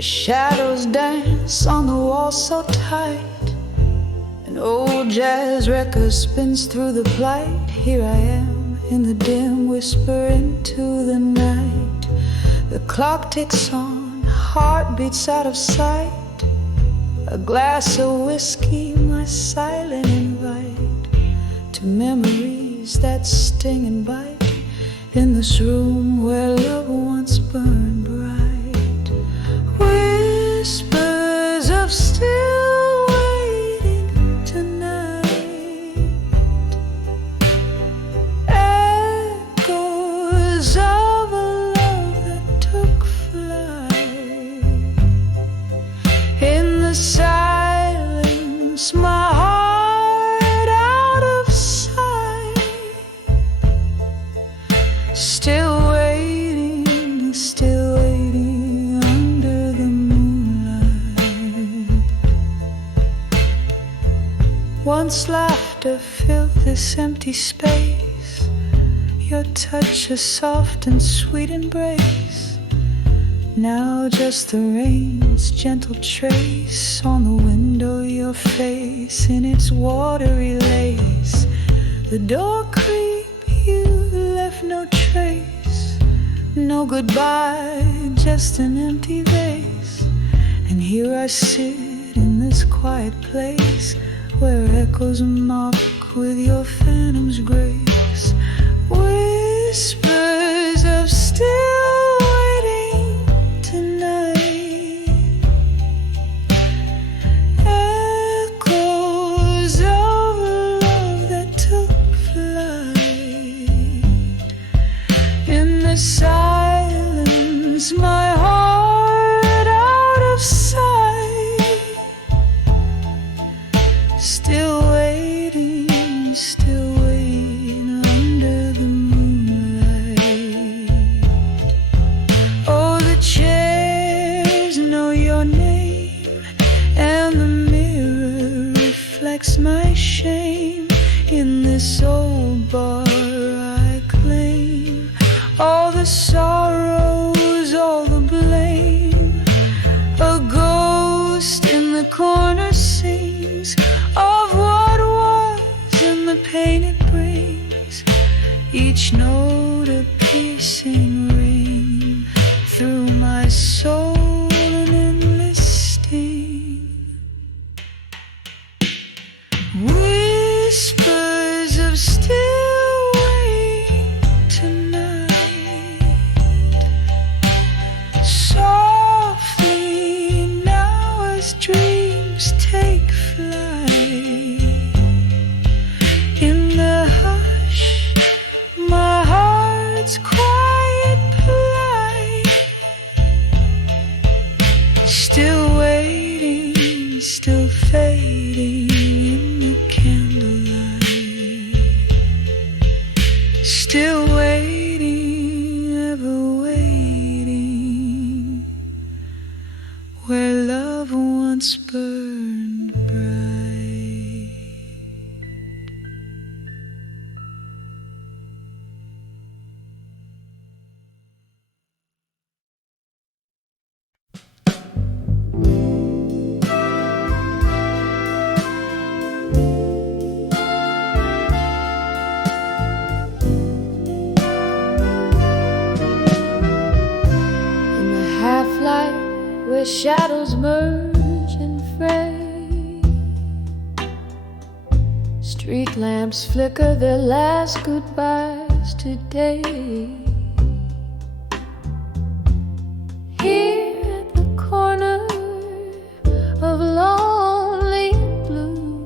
where shadows dance on the wall so tight. An old jazz record spins through the blight. Here I am in the dim whisper into the night. The clock ticks on, heart beats out of sight. A glass of whiskey, my silent invite to memories that sting and bite. In this room where love once burned bright, whispers of still waiting tonight, echoes of a love that took flight. In the silence, my heart out of sight, still waiting under the moonlight. Once laughter filled this empty space, your touch a soft and sweet embrace. Now just the rain's gentle trace on the window, your face in its watery lace. The door creak, you left no trace, no goodbye, just an empty vase. And here I sit in this quiet place, where echoes mock with your phantom's grace. Whispers of still waiting tonight, echoes of love that took flight. In the silence, my heart out of sight, still waiting under the moonlight. Oh, the chairs know your name, and the mirror reflects my shame. In this old bar I claim all the sorrows, all the blame. A ghost in the corner sings of what was and the pain it brings. Each note a piercing ring through my soul, an endless sting. Whispers of still waiting tonight, softly now as dreams take flight. In the hush, my heart's quiet plight, still waiting, still fading in the candlelight, still waiting, ever waiting, where love once burned bright. In the half-light where shadows merge and fray, street lamps flicker their last goodbyes today. Here at the corner of lonely blue,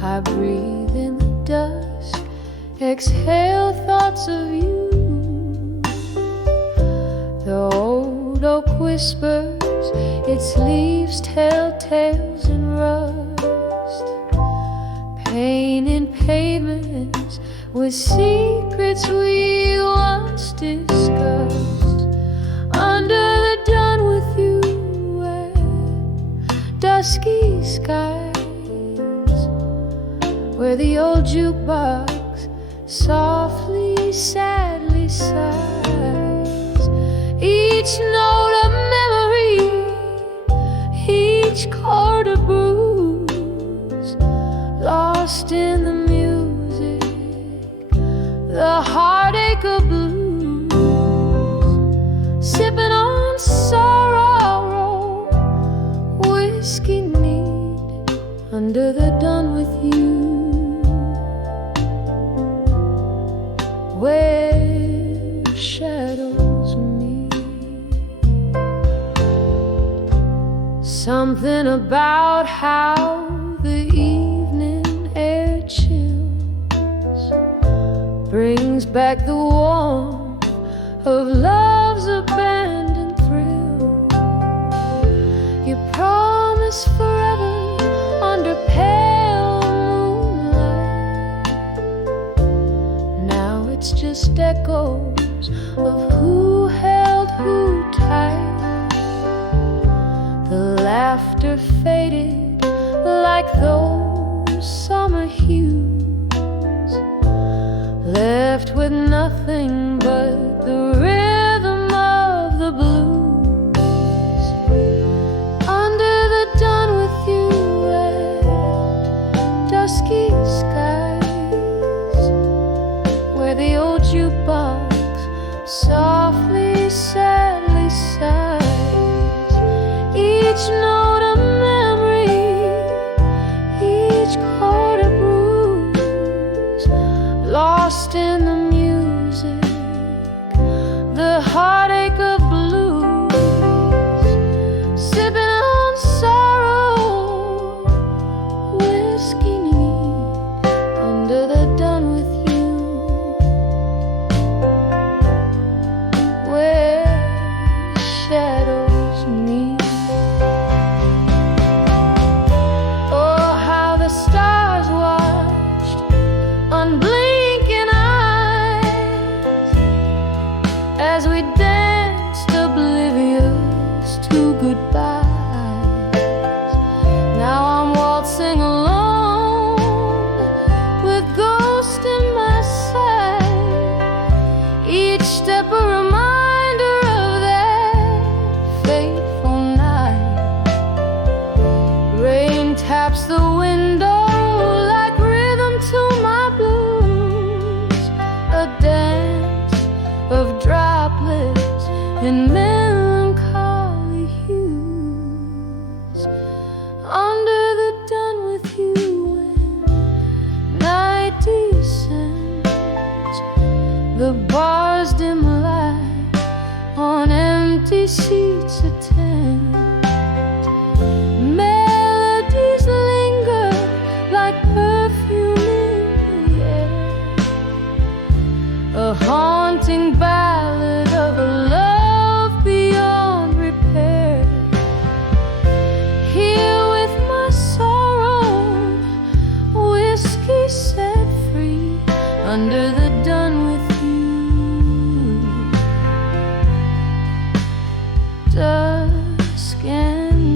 I breathe in the dusk, exhale thoughts of you. The old oak whispers, its leaves tell tales in rust. Pain in pavements with secrets we once discussed. Under the dawn with you where dusky skies, where the old jukebox softly, sadly sighs. Each note a memory each chord a bruise, lost in the music, the heartache of blues, sipping on sorrow, whiskey neat under the done with you. Where shadows meet, something about how the evening air chills brings back the warmth of love's abandoned thrill. You promise forever under pale moonlight. Now it's just echoes of who held who tight. The laughter faded like those summer hues, left with nothing but the rhythm of the blues. Under the done with you and dusky skies, where the old jukebox softly, sadly sighs. Each note a memory, each chord a bruise, lost in the music, the heartache of blues, sipping on sorrow, whiskey neat under the done with you. Where shadows meet. Oh, how the stars watched, unblinking eyes, as we danced oblivious to goodbyes. Now I'm waltzing alone with ghost in my sight, each step a reminder of that fateful night. Rain taps the window like rhythm to my blues, a dance of droplets in melancholy hues. Under the done with you when night descends, the bar's dim light on empty seats attend. Melodies linger like perfume in the air, a haunting ballad of a love beyond repair. Here with my sorrow, whiskey set free under the done with you, dusk and me.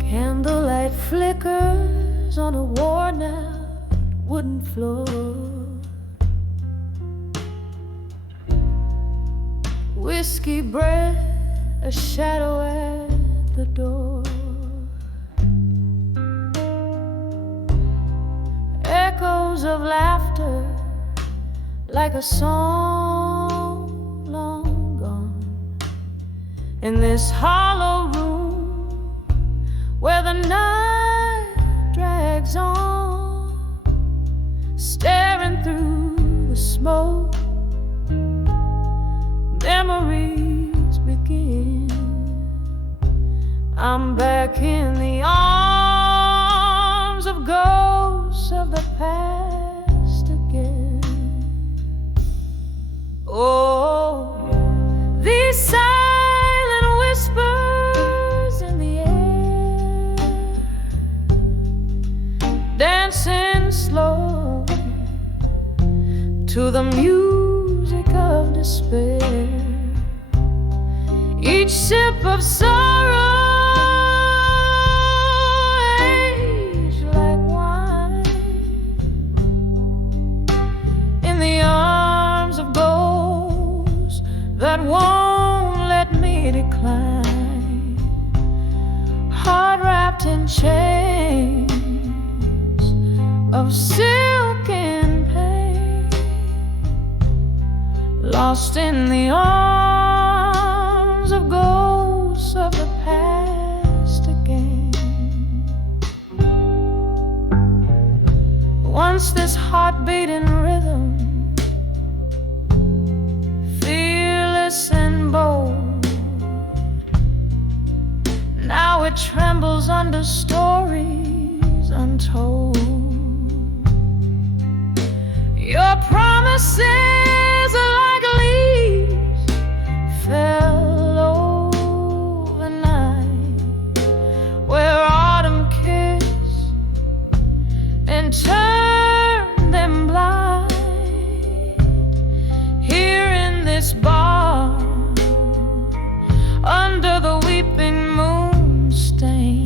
Candlelight flickers on a worn-out wooden floor. Whiskey breath, a shadow at the door. Echoes of laughter like a song long gone in this hollow room where the night drags on, staring through the smoke. Memories begin. I'm back in the arms of ghosts of the past again. Oh, these silent whispers in the dancing slow to the music of despair. Each sip of sorrow aged like wine in the arms of ghosts that won't let me decline. Heart wrapped in chains of silk and pain, lost in the arms of ghosts of the past again. Once this heart-beating rhythm, fearless and bold, now it trembles under stories untold. Your promises are like leaves fell overnight, where autumn kissed and turned them blind. Here in this barn, under the weeping moon stain,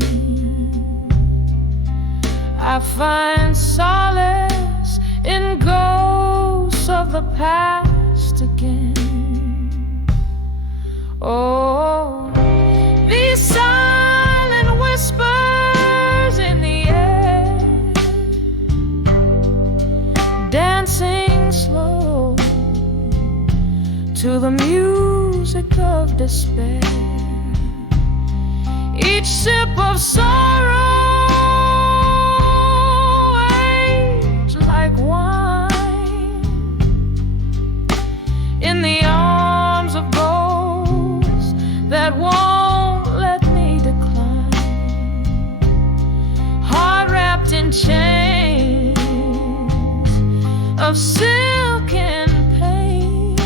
I find solace in ghosts of the past again. Oh, these silent whispers in the air, dancing slow to the music of despair. Each sip of sorrow like wine in the arms of ghosts that won't let me decline. Heart wrapped in chains of silk and pain,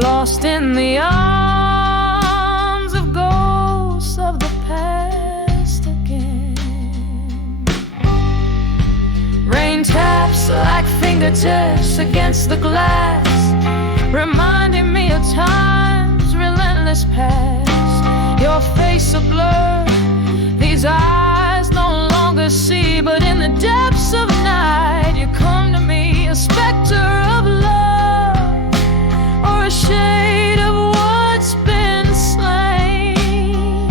lost in the arms of ghosts of the past again. Rain taps like fingertips against the glass, reminding me of time's relentless past. Your face a blur, these eyes no longer see, but in the depths of night you come to me, a specter of love or a shade of what's been slain,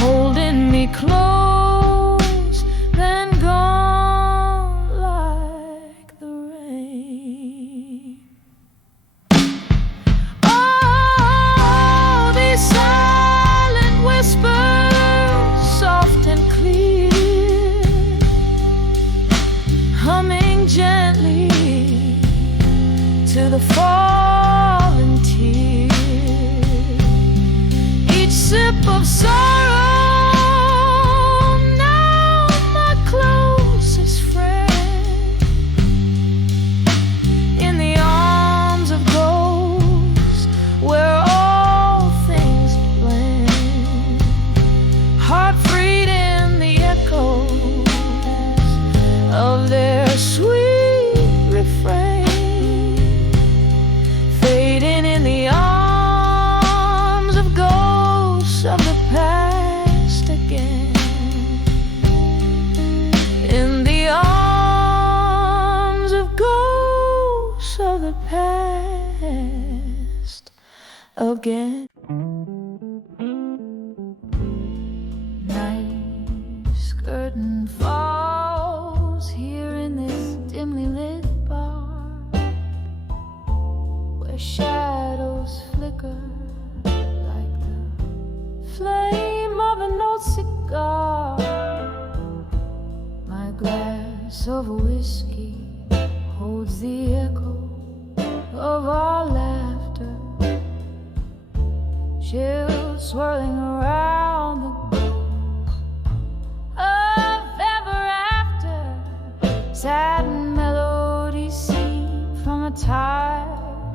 holding me close, then gone like the rain. Oh, these silent whispers, soft and clear, humming gently to the falling tear. Each sip of sorrow, now my closest friend, in the arms of ghosts where all things blend. Heart freed in the echoes of their sweet refrain, fading in the arms of ghosts of the past again. In the arms of ghosts of the past again. Night curtain falls here in this dimly lit bar, where shadows flicker like the flame of an old cigar. My glass of whiskey holds the echo of our laughter, chills swirling around the globe of ever after. Sad melodies sing from a tired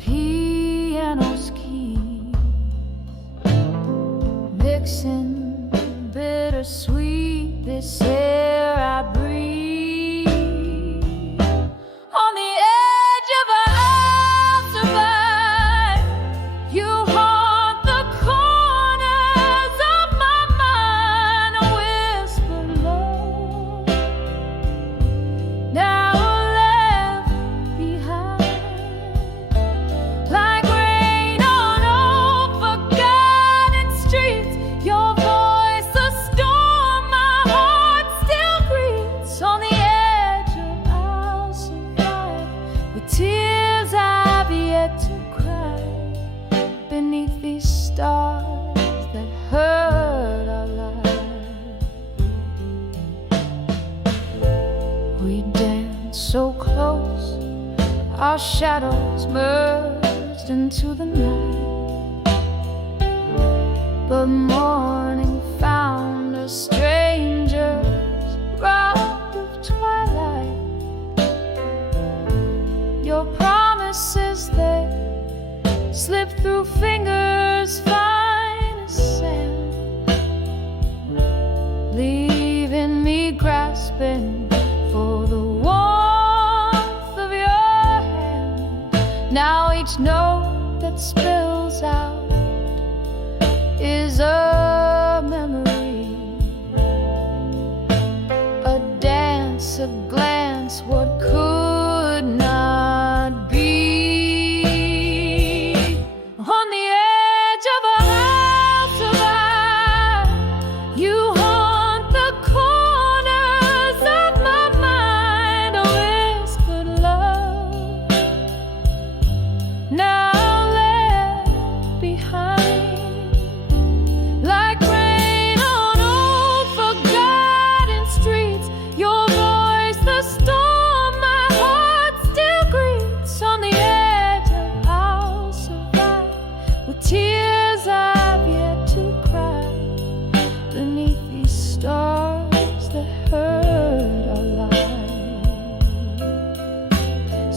piano's keys, mixing bittersweet so close, our shadows merged into the night. But morning found us strangers, robbed of twilight. Your promises, they slip through fingers fine as sand, leaving me grasping for the warmth of your hand. Now each note that spills out is a memory, a dance, a glance, what could not be. On the edge of a house of ice, you haunt the corners of my mind, a whispered love, now left behind, like rain on old forgotten streets. Your voice, the storm my heart still greets. On the edge of I'll survive, with tears I've yet to cry, beneath these stars that hurt our lives.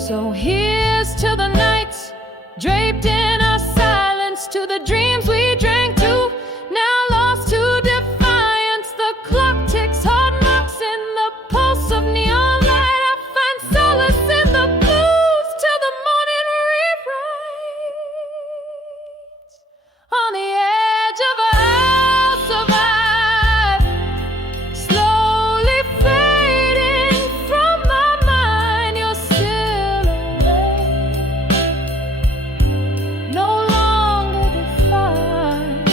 So here's to the nights draped in our silence, to the dreams we drank to, now lost to defiance. The clock ticks, hard knocks in the pulse of neon light. I find solace in the blues till the morning rewrites. On the edge of a house of ice, slowly fading from my mind, you're still away, no longer defined,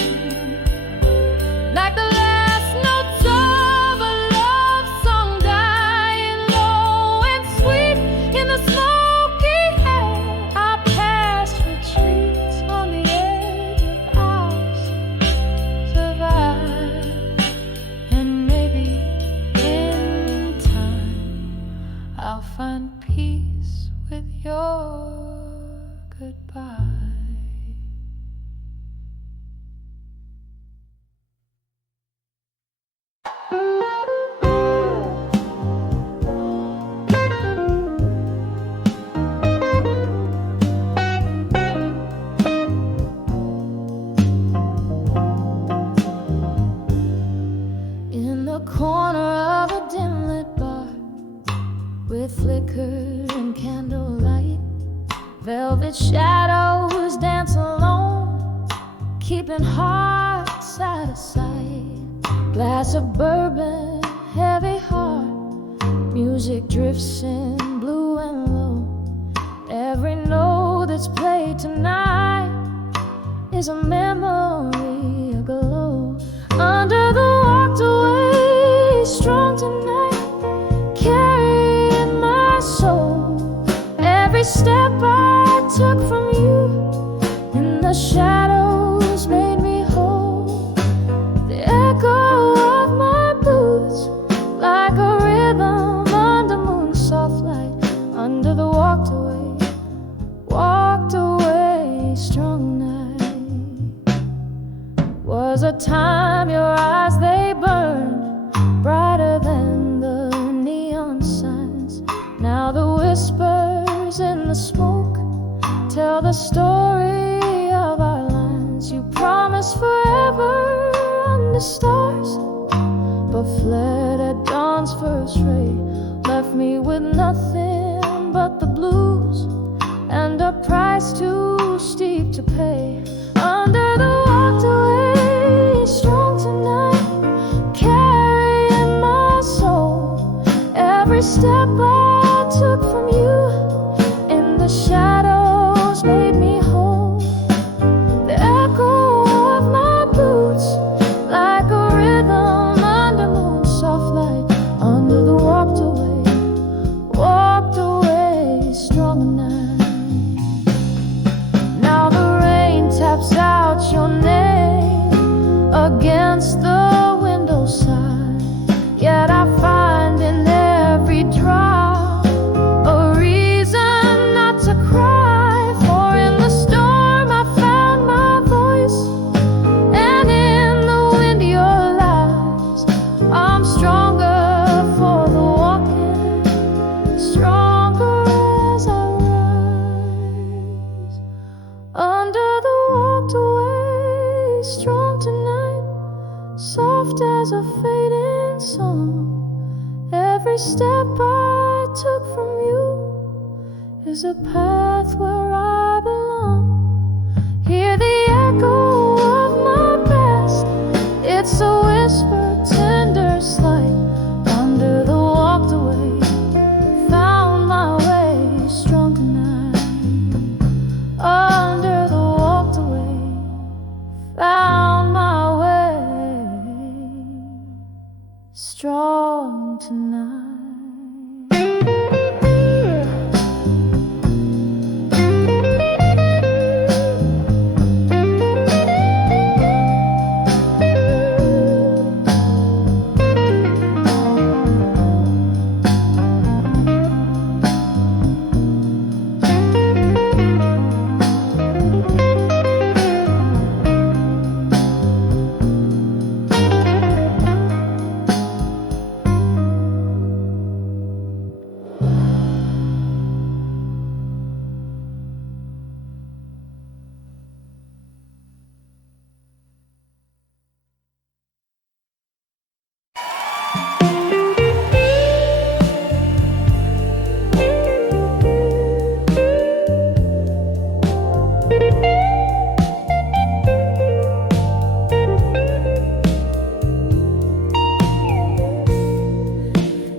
like the last notes of a love song dying low and sweet in the smoky air. Our past retreats on the edge of ours survive, and maybe in time I'll find peace with your goodbye. In the corner of a dim-lit bar, with flicker and candlelight, velvet shadows dance alone, keeping hearts out of sight. Glass of bourbon, heavy heart, music drifts in blue and low. Every note that's played tonight is a memory aglow. Under the walked away, strong tonight, carrying my soul. Every step I took from you in the shadows made me whole. The echo of my boots, like a rhythm under moon soft light. Under the walked away, strong night. Was a time your eyes, they burned brighter than the neon signs. Now the whispers in the smoke tell the story of our lines. You promised forever under stars, but fled at dawn's first ray. Left me with nothing but the blues and a price too steep to pay. Under the walked away, strong tonight, carrying my soul. Every step I took from you in the shadows made me whole. The echo of my boots, like a rhythm under moon soft light. Under the walked away, strong night. Now the rain taps out your name against the window side, yet I find in every drop Every step I took from you is a path where I belong. Hear the echo of my past. It's a whisper, tender, slight. Under the walked away, found my way, strong tonight. Under the walked away, found my way, strong tonight.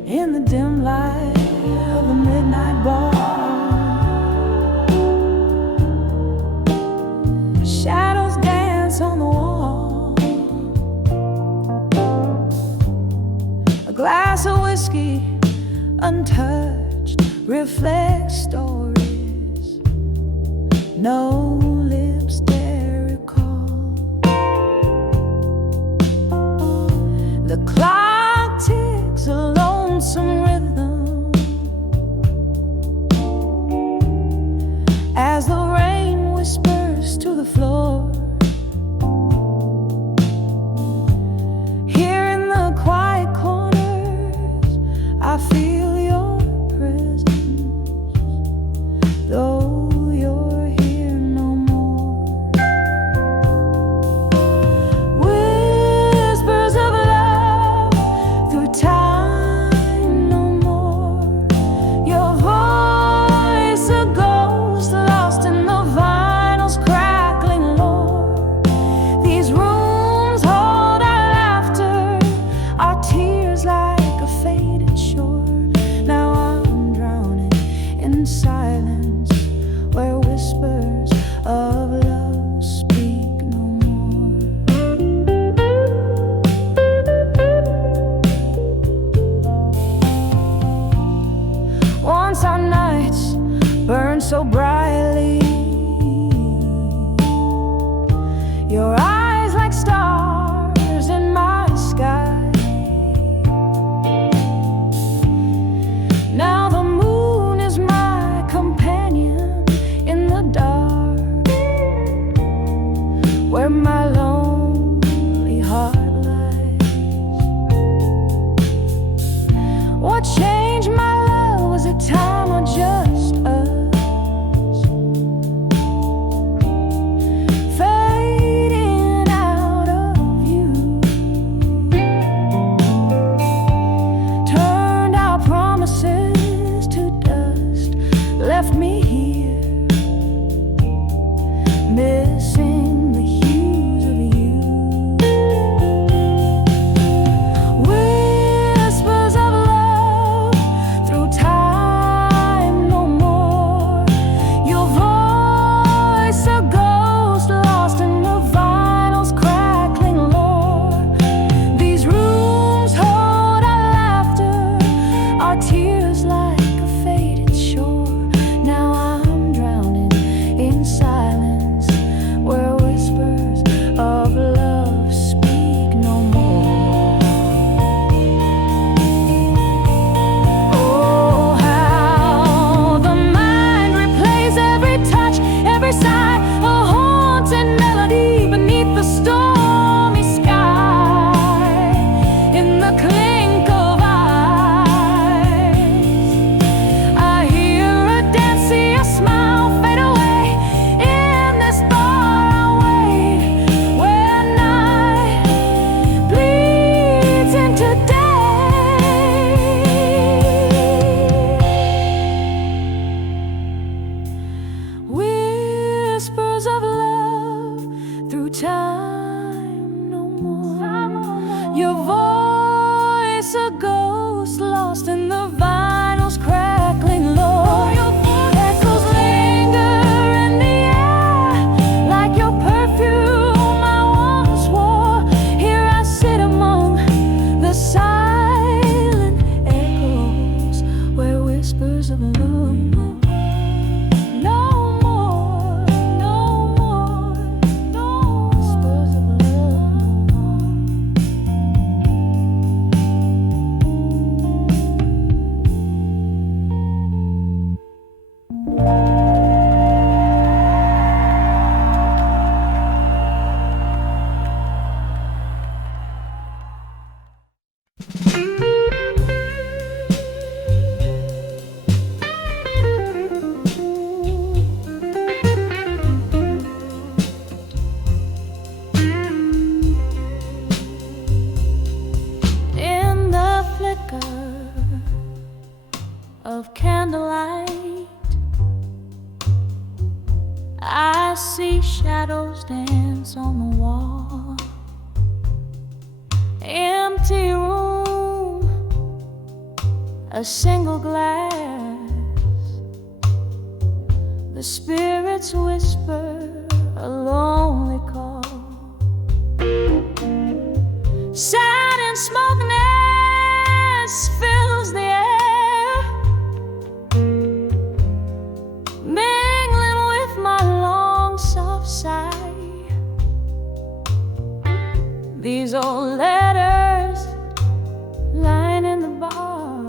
In the dim light of a midnight bar, shadows dance on the wall. A glass of whiskey, untouched, reflects stories no lips dare recall. The clock ticks a lonesome rhythm as the rain whispers to the floor. Here in the quiet corners, I feel your presence, though you're here no more. Whispers of love through time no more. Your voice a ghost lost in the vinyl's crackling lore. These rooms hold our laughter, our tears like a faded shore. Now I'm drowning in silence where whispers of love speak no more. Once our nights burned so brightly, your eyes like stars in my sky. Now the moon is my companion in the dark, where my lonely heart lies. What changed my love? Was it time or just us? shadows dance on the wall. Empty room, a single glass. The spirits whisper a lonely call. Sad and smokeness fills the air, mingling with my long soft sigh. These old letters lying in the bar,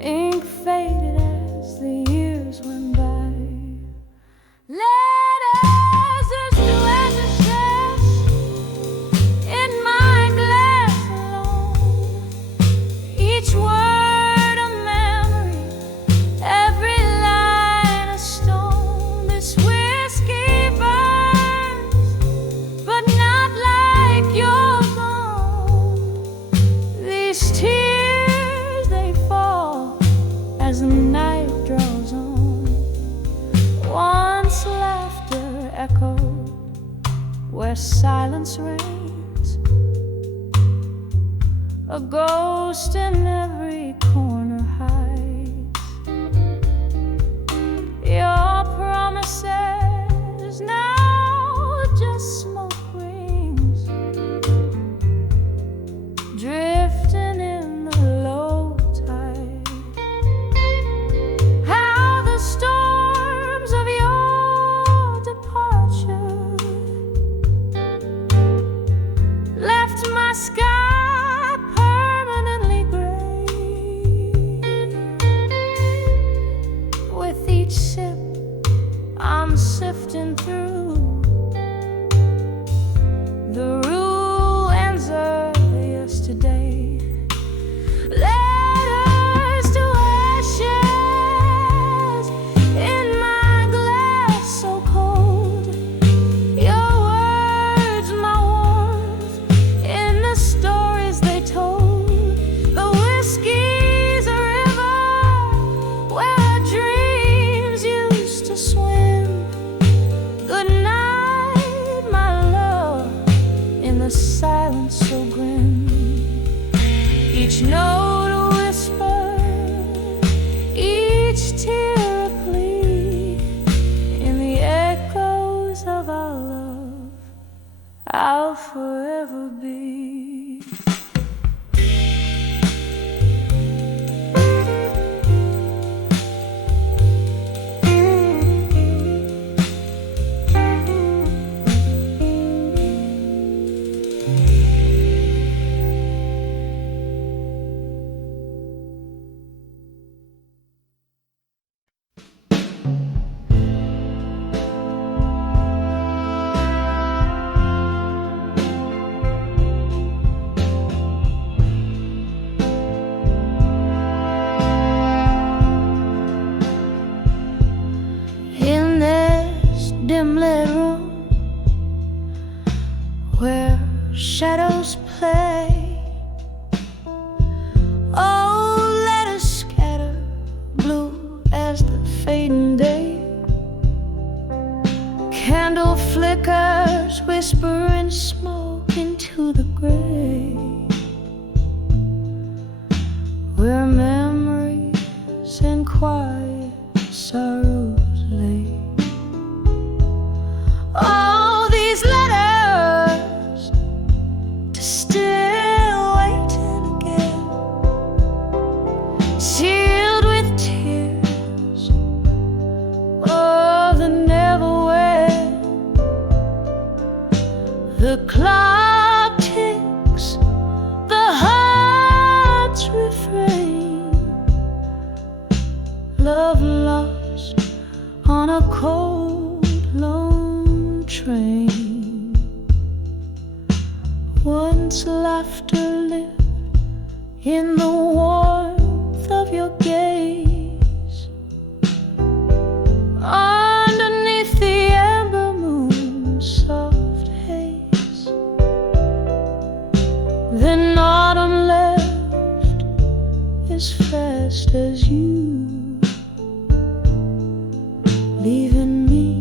ink faded as the years went by. Letters to ashes in my glass alone. Each word a memory, every line a stone. This whiskey burns, but not like you're gone. These tears, they fall as the night draws on. Once laughter echoed where silence reigns, a ghost in every corner hides. Your promises now just smoke rings, drifting in the low tide. How the storms of your departure left my sky permanently gray. With each sip I'm sifting through the ruins of yesterday. Letters to ashes in my glass so cold. Your words, my warmth, in the stories they told. The whiskey's a river where our dreams used to swim. Good night, my love, in the silence so grim. Each note a whisper, each tear a plea. In the echoes of our love, I'll forever be. In this dim lit room where shadows play, oh, let us scatter, blue as the fading day. Candle flickers, whispering smoke into the gray, where memories and quiet sorrows lay. All these letters to still waiting again, sealed with tears of the never when. The clock ticks, the heart's refrain. Love lost on a cold, lone train. Once laughter lived in the warmth of your gaze, underneath the amber moon's soft haze. Then autumn left as fast as you, leaving me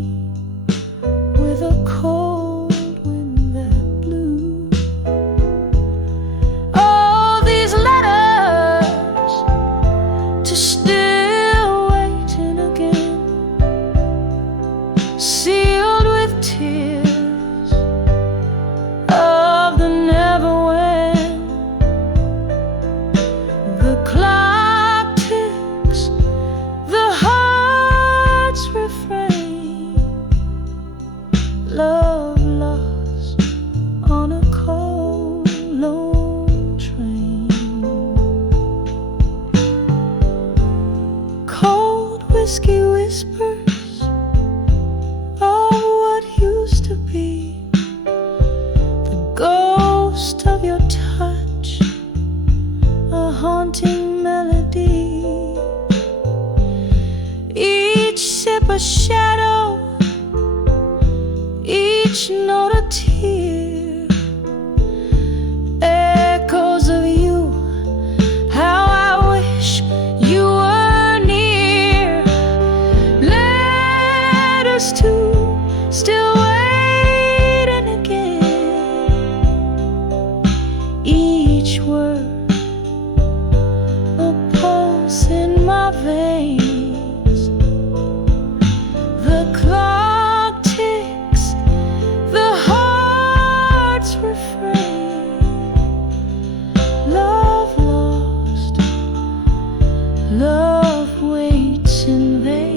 whiskey whispers of what used to be, the ghost of your touch, a haunting melody. Each sip a shadow, each note a tear, echoes of you. How I wish you were near. Letters too, still waiting again. Each word a pulse in my veins. The clock ticks, the heart's refrain. Love lost, love waits in vain.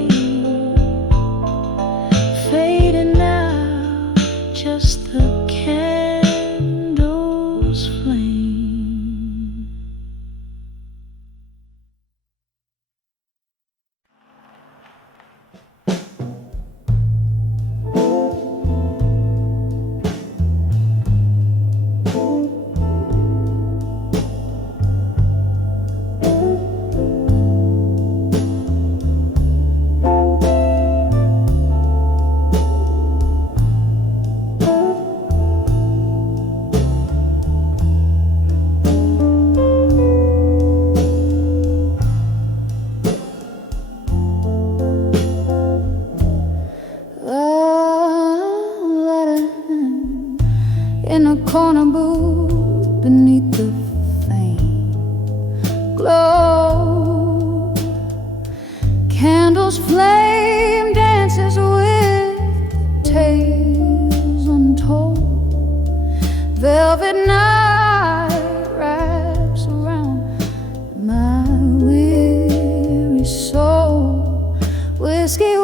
Fading out, just the candle's flame. In a corner booth beneath the flame glow, candles flame, dances with tales untold. Velvet night wraps around my weary soul. Whiskey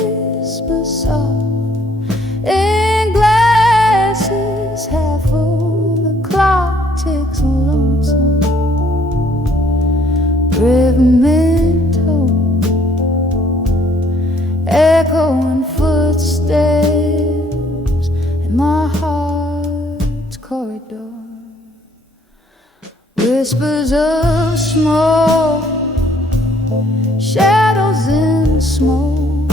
whispers soft in glasses half full. The clock ticks lonesome, rhythmical, echoing footsteps in my heart's corridor. Whispers of smoke, shadows in smoke,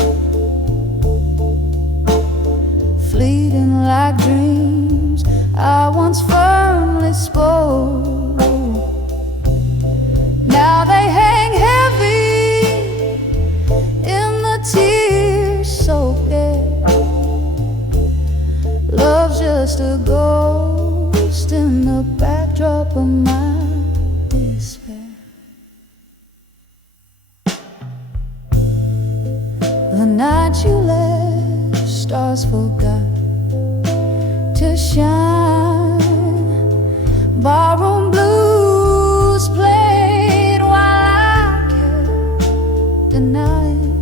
fleeting like dreams I once firmly spoke. Now they hang heavy in the tear-soaked air. Love's just a ghost in the backdrop of my despair. The night you left, stars forgot to shine. Barroom blues played while I kept denying.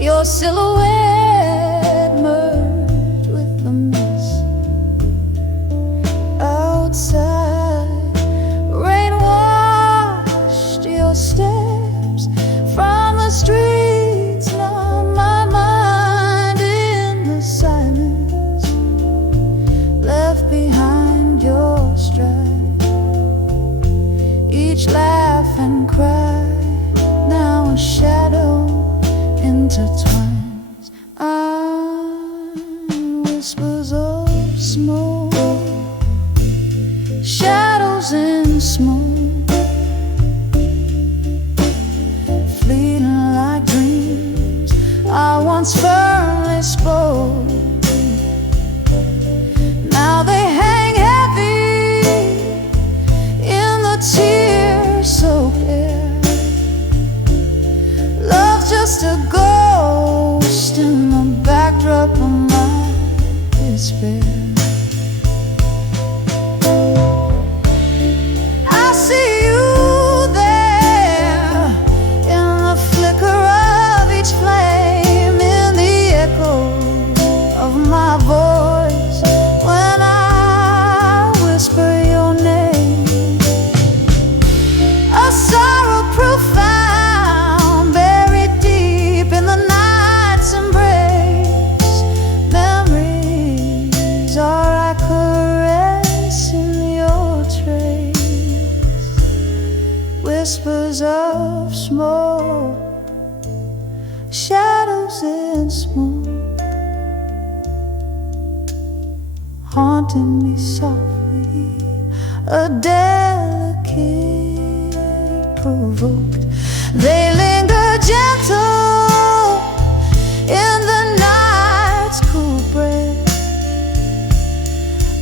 Your silhouette merged with the mist outside. Rain washed your steps from the streets. Now my mind in the silence, left behind your stride. Each laugh and cry, now a shadow intertwines. Whispers of smoke, shadows in smoke, fleeting like dreams I once firmly spoke. Now they hang heavy in the tear-soaked air. Love's just a ghost in the backdrop of my despair. I see you there in the flicker of each flame, in the echo whispers of smoke, shadows in smoke, haunting me softly, a delicate provoked. They linger gentle in the night's cool breath,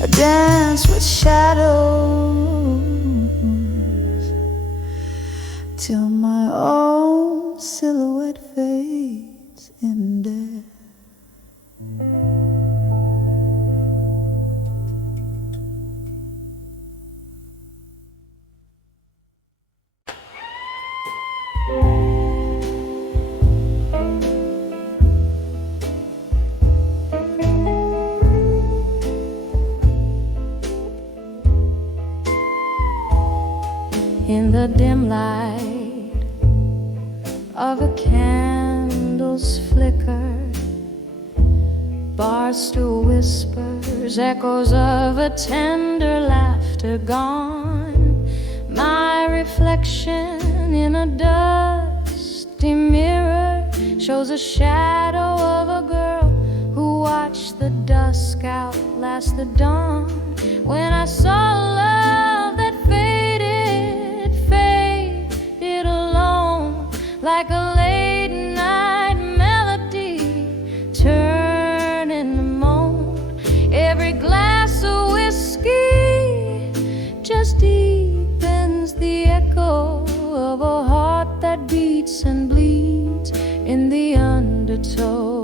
a dance with shadows, till my own silhouette fades in death. In the dim light of a candle's flicker, barstool whispers, echoes of a tender laughter gone. My reflection in a dusty mirror shows a shadow of a girl who watched the dusk outlast the dawn. When I saw love that faded alone, like a late night melody turning to moan. Every glass of whiskey just deepens the echo of a heart that beats and bleeds in the undertow.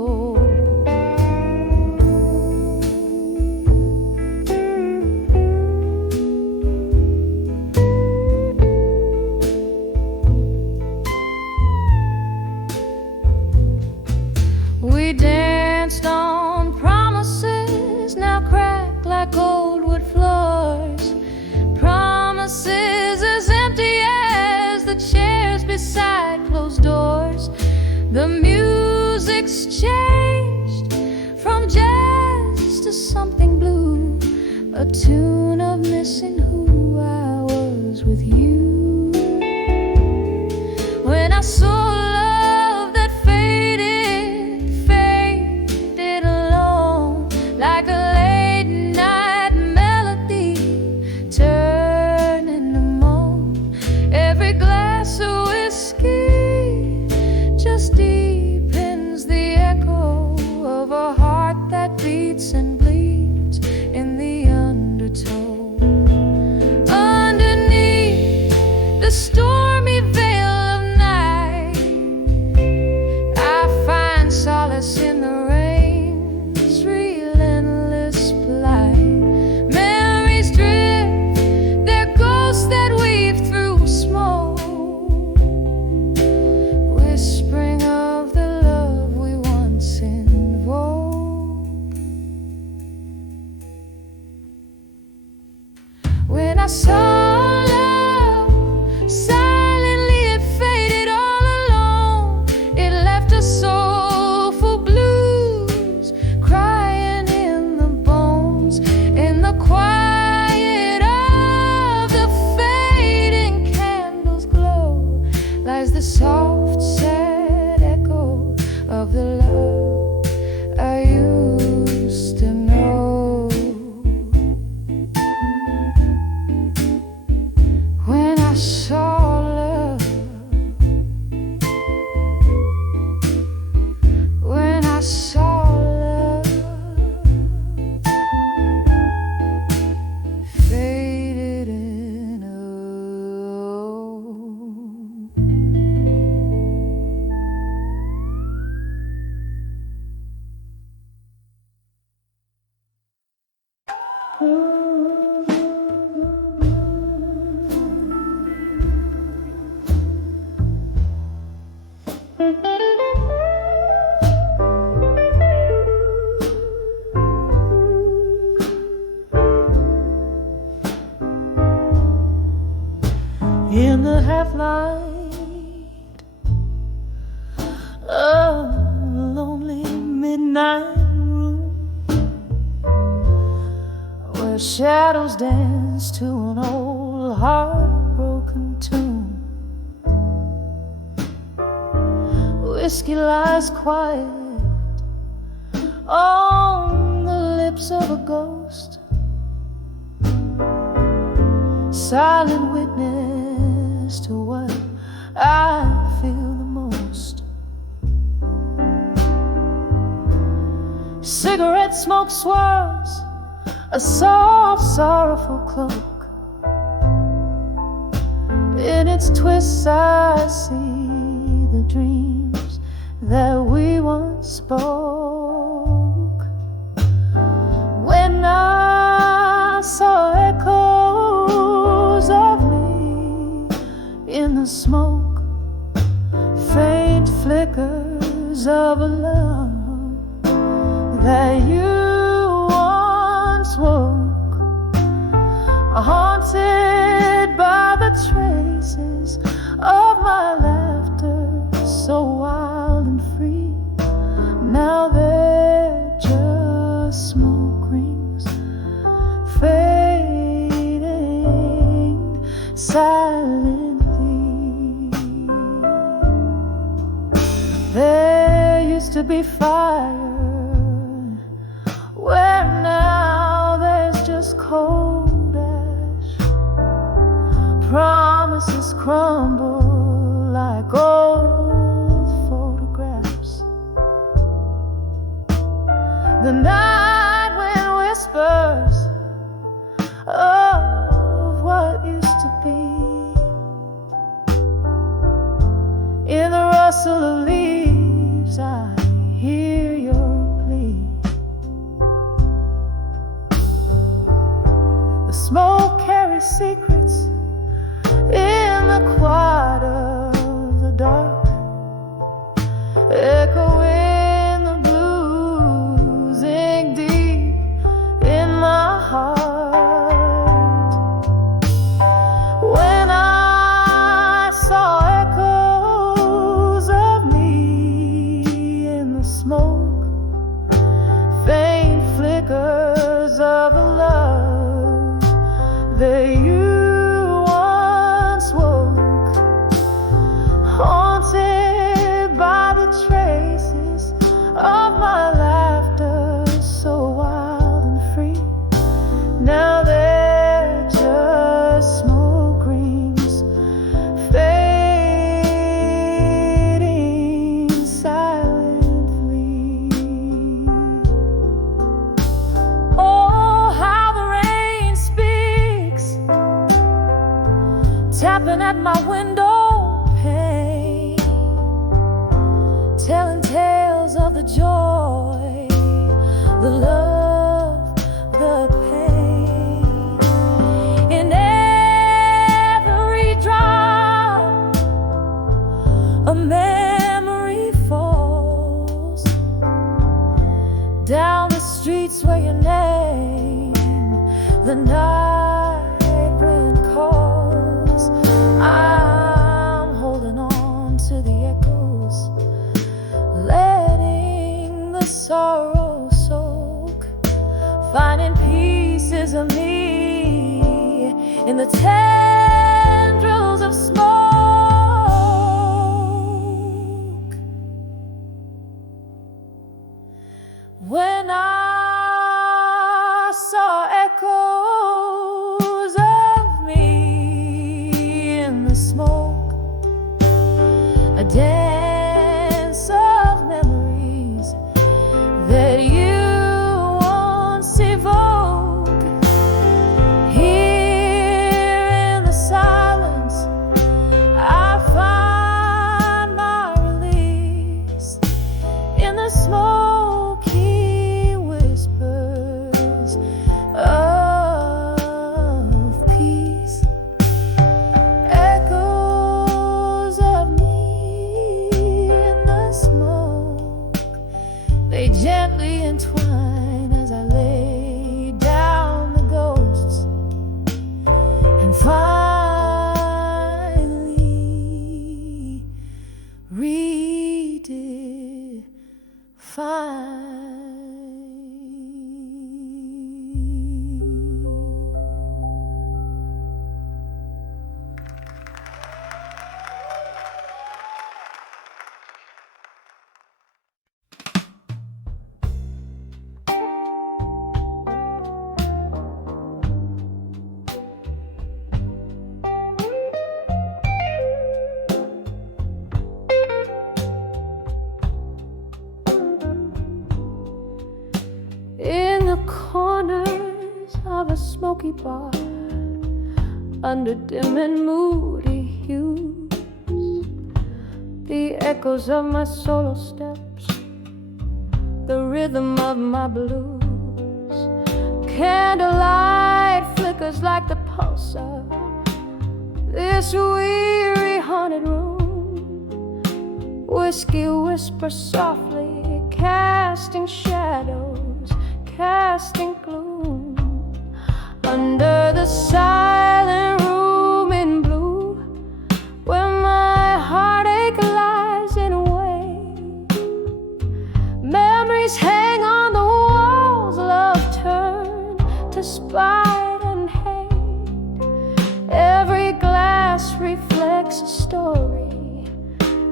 We danced on promises, now cracked like old wood floors. Promises as empty as the chairs beside closed doors. The music's changed from jazz to something blue, a tune of missing who I was with you. When I saw love that faded alone, like a late night melody turning to moan. Every glass of whiskey just deepens the echo of a heart that beats and bleeds in the undertow. Underneath the stormy veil of night, I find solace in the rain's relentless blight. Memories drift, they're ghosts that weave through smoke, whispering of the love we once invoked. When I saw love, silently it faded all alone. It left a soulful blues crying in the bones. In the quiet of the fading candle's glow lies the soft, sad echo of the love I used to know. When I saw love, when I saw love faded in a in the half light of a lonely midnight room, where shadows dance to an old heartbroken tune. whiskey lies quiet on the lips of a ghost, silent witness to what I feel the most. Cigarette smoke swirls a soft, sorrowful cloak. In its twists I see the dreams that we once spoke. When I saw echoes of me in the smoke, faint flickers of a love that you once woke, haunted by the traces of my laughter, so wild and free. Now they're just smoke rings fading silently. There used to be fire where now there's just cold ash. Promises crumble like old photographs. The night wind whispers of what used to be. In the rustle of leaves I hear your plea. The smoke carries secrets in the quiet of the dark, echoing the blues ink deep in my heart. When I saw echoes of me in the smoke, faint flickers of a love that you haunted by the traces of my laughter, so wild and free. Now they're just smoke rings fading silently. Oh, how the rain speaks, tapping at my window, telling tales of the joy, the love, the pain. In every drop, a memory falls down the streets where your name, the night wind calls. I'm holding on to the echoes, letting the sorrow soak, finding pieces of me in the tendrils of smoke. When I saw echoes of me in the smoke, a dance of memories that you once evoke. Here in the silence smoky bar under dim and moody hues. The echoes of my solo steps, the rhythm of my blues. Candlelight flickers like the pulse of this weary haunted room. Whiskey whispers softly, casting shadows, casting gloom. Under the silent room in blue, where my heartache lies in wait. Memories hang on the walls, love turned to spite and hate. Every glass reflects a story,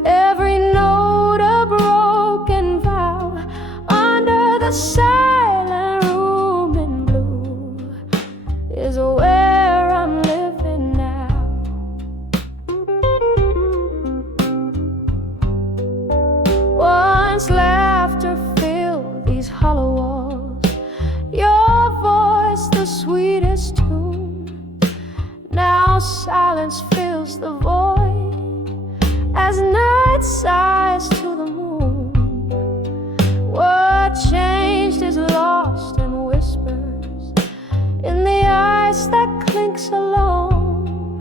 every note a broken vow. Under the silent room in blue is where I'm living now. Once laughter filled these hollow walls, your voice the sweetest tune. Now silence fills the void as night sighs to the moon. What changed is lost in whispers, in the ice that clinks alone.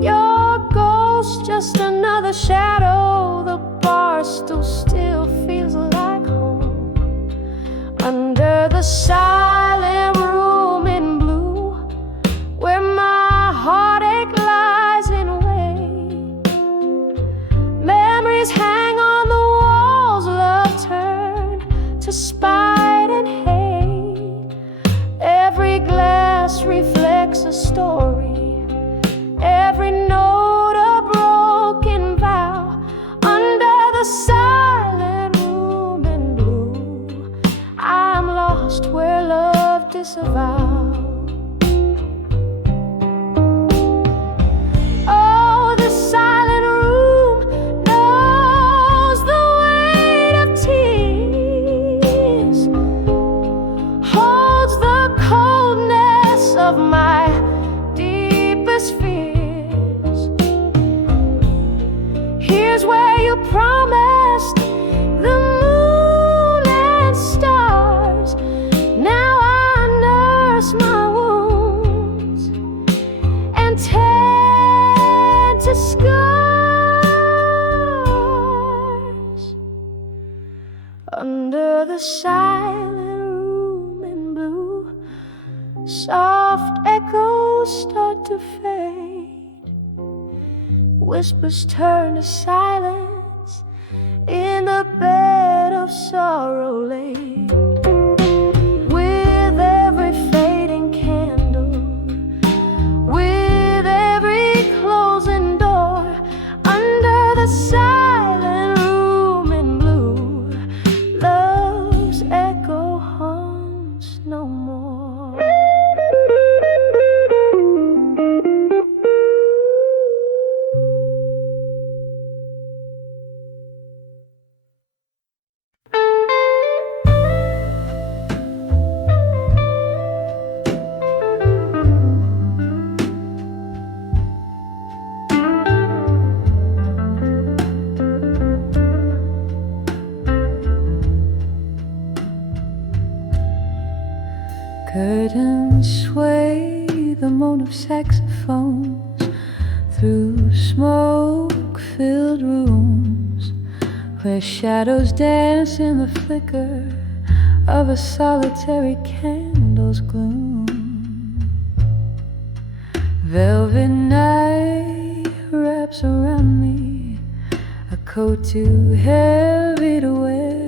Your ghost just another shadow, the bar stool still feels like home. Under the silent room in blue, where my heartache lies in wait. Memories hang on the walls, love turned to spite and hate. Every glass reflects a story, every note a broken vow. Under the silent room in blue, I'm lost where love disavowed. Oh, the silent room knows the weight of tears, holds the coldness of my deepest fears. Here's where you promised the moon and stars. Now I nurse my wounds and tend to scars. Under the silent room in blue, soft echoes start to fade. Whispers turn to silence in the bed of sorrow laid. With every fading candle, with every closing door. Under the silent room in blue, love's echo haunts no more. Curtains sway the moan of saxophones through smoke-filled rooms, where shadows dance in the flicker of a solitary candle's gloom. Velvet night wraps around me, a coat too heavy to wear.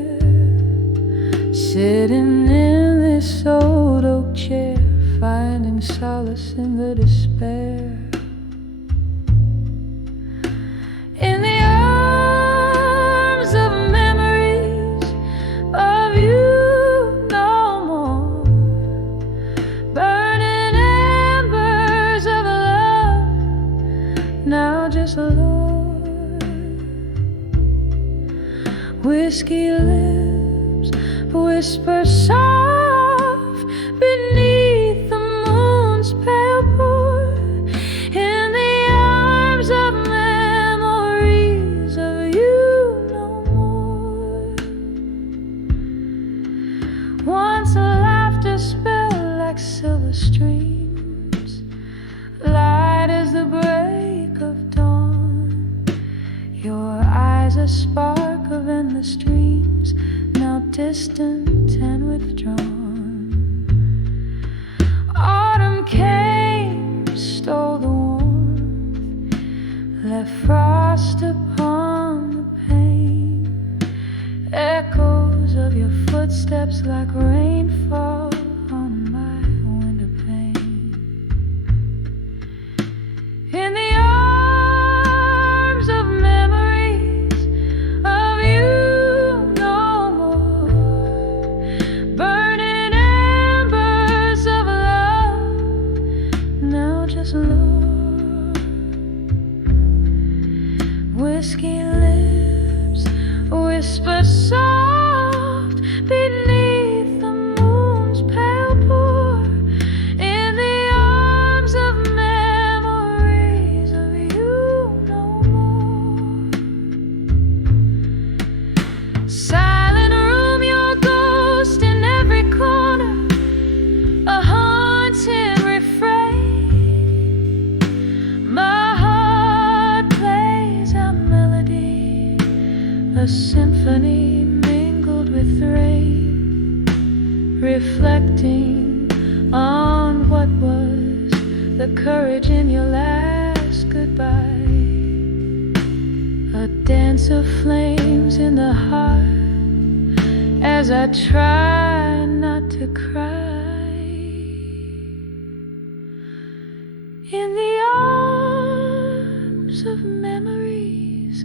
Sitting in this old oak chair, finding solace in the despair. In the arms of memories of you no more, burning embers of love, now just Lord. Whiskey lips whisper soft beneath the moon. spark of endless dreams, now distant and withdrawn. Autumn came, stole the warmth, left frost upon the pane. Echoes of your footsteps like rainfall on my window pane. In the arms of memories of you no more, burning embers of love, now just Lord. Whiskey lips whisper soft beneath the moon's pale pour. In the arms of memories of you no more. Silent room, your ghost in every corner, a haunting refrain. My heart plays a melody, a symphony mingled with rain, reflecting on what was the courage in your last goodbye. A dance of flames in the heart as I try not to cry. In the arms of memories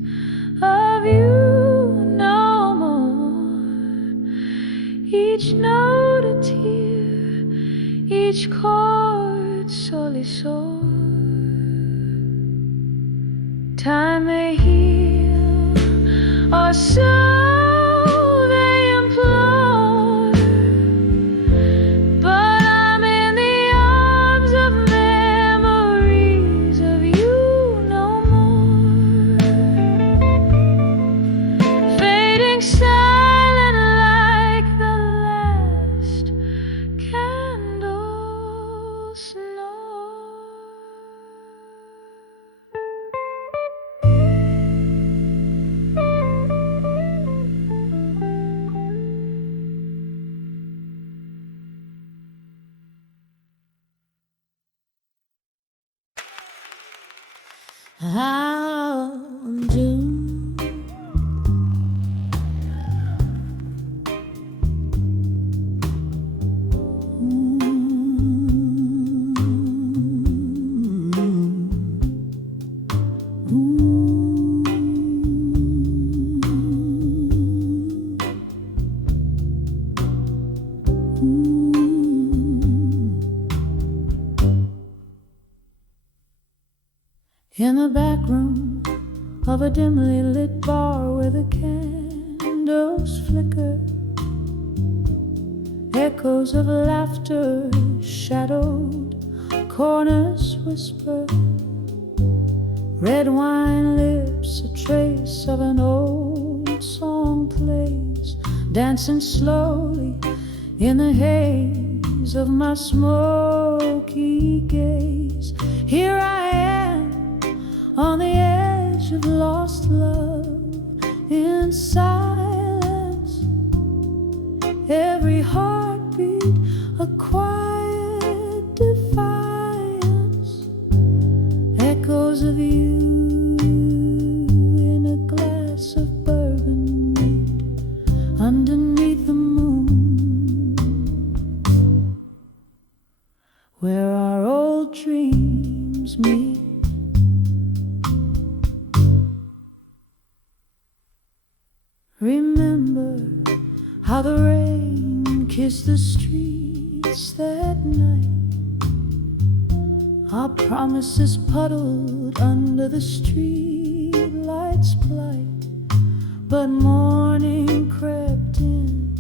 of you no more. Each note a tear, each chord sorely sore. Time may heal, or so they implore, but I'm in the arms of memories of you no more. Fading silent like the last candle snore. I'll do. In the back room of a dimly lit bar where the candles flicker, echoes of laughter shadowed, corners whisper, red wine lips, a trace of an old song plays, dancing slowly in the haze of my smoky gaze. Here I am on the edge of lost love, in silence, every heartbeat a quiet defiance, echoes of you in a glass of bourbon underneath the moon, where our old dreams meet. Remember how the rain kissed the streets that night, our promises puddled under the street light's plight. But morning crept in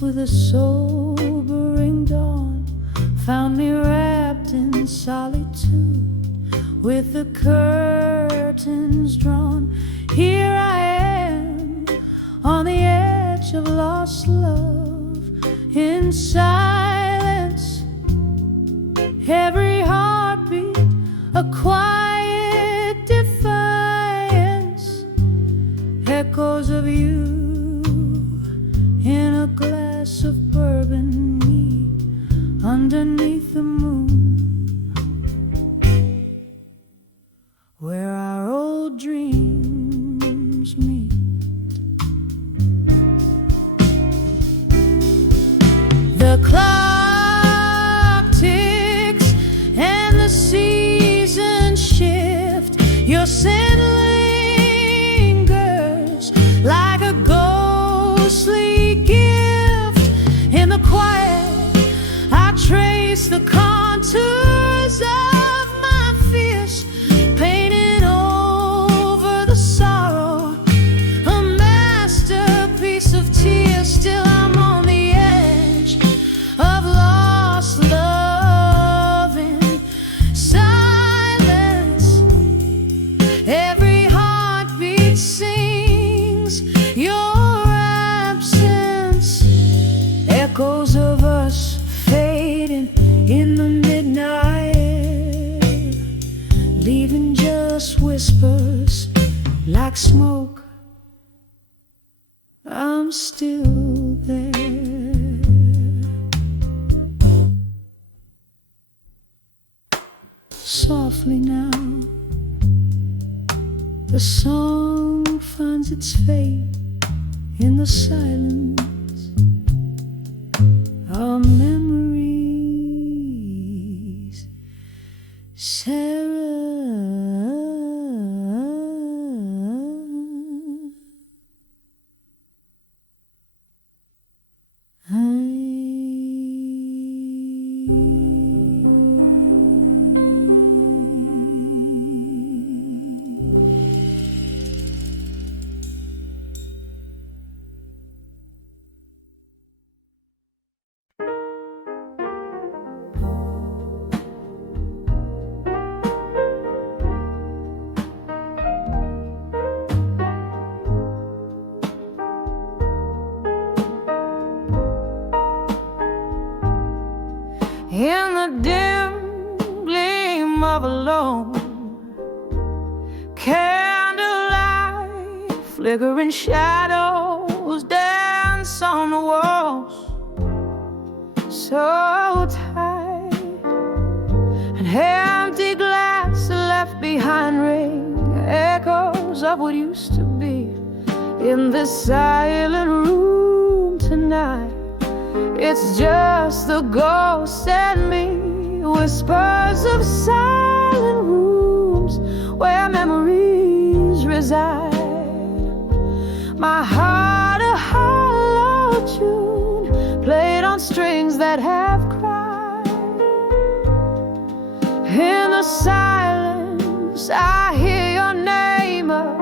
with a sobering dawn, found me wrapped in solitude with the curtains drawn. Here I am on the edge of lost love, in silence, every heartbeat a quiet defiance, Your scent lingers like a ghostly gift. In the quiet, I trace the contours of my fears, painted over the sorrow, a masterpiece of tears. Still I'm on the edge of lost love in silence. Every heartbeat sings your absence, echoes of us fading in the midnight, leaving just whispers like smoke. I'm still there. Softly now, the song finds its fate in the silence. Our memories, Sarah. In the dim gleam of a lone candlelight, flickering shadows dance on the walls, so tight. An empty glass left behind ring echoes of what used to be in this silent room tonight. It's just the ghost and me, whispers of silent rooms where memories reside. My heart a hollow tune, played on strings that have cried. In the silence I hear your name, a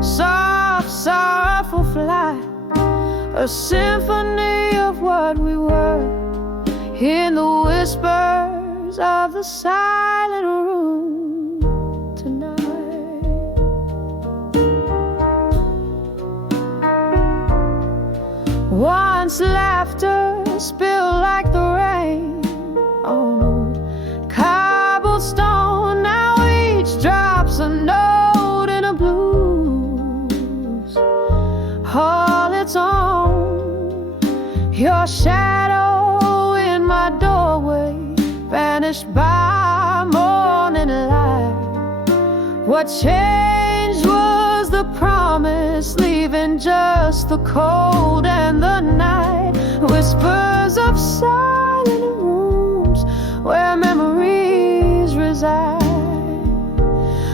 soft, sorrowful flight, a symphony of what we were, in the whispers of the silent room tonight. Once laughter spilled like the rain on cobblestone, now each drops a note in a blues all its own. Your shadow in my doorway vanished by morning light. What changed was the promise, leaving just the cold and the night. Whispers of silent rooms where memories reside.